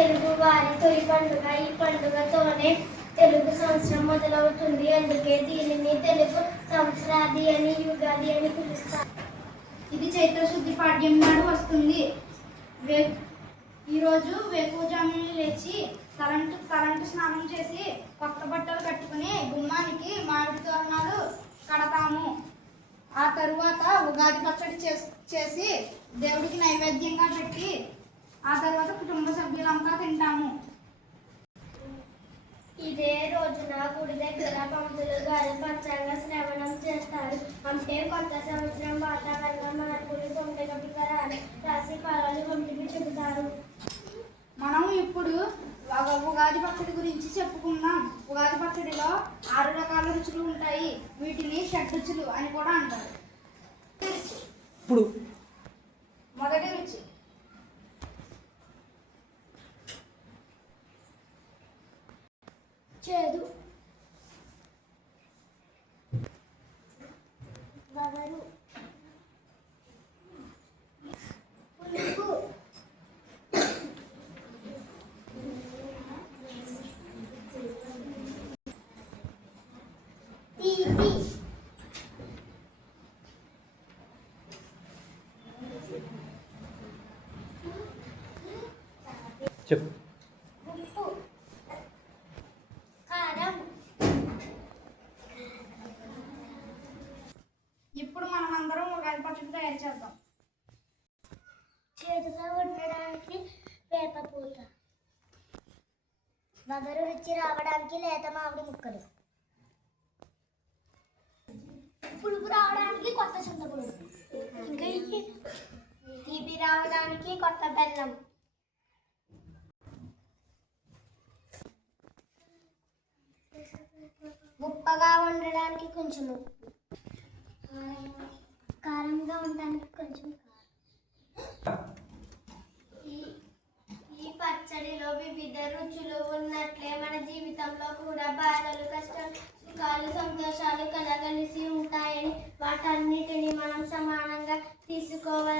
తెలుగు వారి తొలి పండుగ. ఈ పండుగతోనే తెలుగు సంవత్సరం మొదలవుతుంది. అందుకే దీనిని తెలుగు సంవత్సరాది అని, యుగాది అని పిలుస్తారు. ఇది చైత్ర శుద్ధి పాడ్యం నాడు వస్తుంది. ఈరోజు వేకువజామున లేచి తలంటు స్నానం చేసి కొత్త బట్టలు కట్టుకుని గుమ్మానికి మామిడి తోరణాలు కడతాము. ఆ తరువాత ఉగాది పచ్చడి చేసి దేవుడికి నైవేద్యంగా పెట్టి ఆ తర్వాత కుటుంబ సభ్యులంతా తింటాము. ఇదే రోజున గుడి దగ్గర పంతులు గారు పంచాంగ శ్రవణం చేస్తారు. అంటే కొత్త సంవత్సరం వాతావరణ మార్పులు, తొమ్మిది వివరాలు, రాశి ఫలాలు వంటివి చెబుతారు. మనం ఇప్పుడు ఉగాది పచ్చడి గురించి చెప్పుకుందాం. ఉగాది పచ్చడిలో 6 రకాల రుచులు ఉంటాయి. వీటిని షడ్రుచులు అని కూడా అంటారు. ఇప్పుడు మొదటి రుచి చేదు, వగరు, పులుపు, తీపి, చెప్పు. ఉప్పు, కారం. ఇప్పుడు మనం అందరం ఉగాది పచ్చడి తయారు చేద్దాం. చేదుగా ఉండడానికి వేపపూత, వగరు రుచి రావడానికి లేత మామిడి ముక్కలు, పులుపు రావడానికి కొత్త చింతపులుపు, ఇంకా తీపి రావడానికి కొత్త బెల్లం, ఉప్పగా ఉండడానికి కొంచెం ఉప్పు, కారంగా ఉండడానికి కొంచెం కారం. ఈ పచ్చడిలో వివిధ రుచులు ఉన్నట్లే మన జీవితంలో కూడా బాధలు, కష్టాలు, సుఖాలు, సంతోషాలు కలగలిసి ఉంటాయని, వాటన్నిటిని మనం సమానంగా తీసుకోవాలి.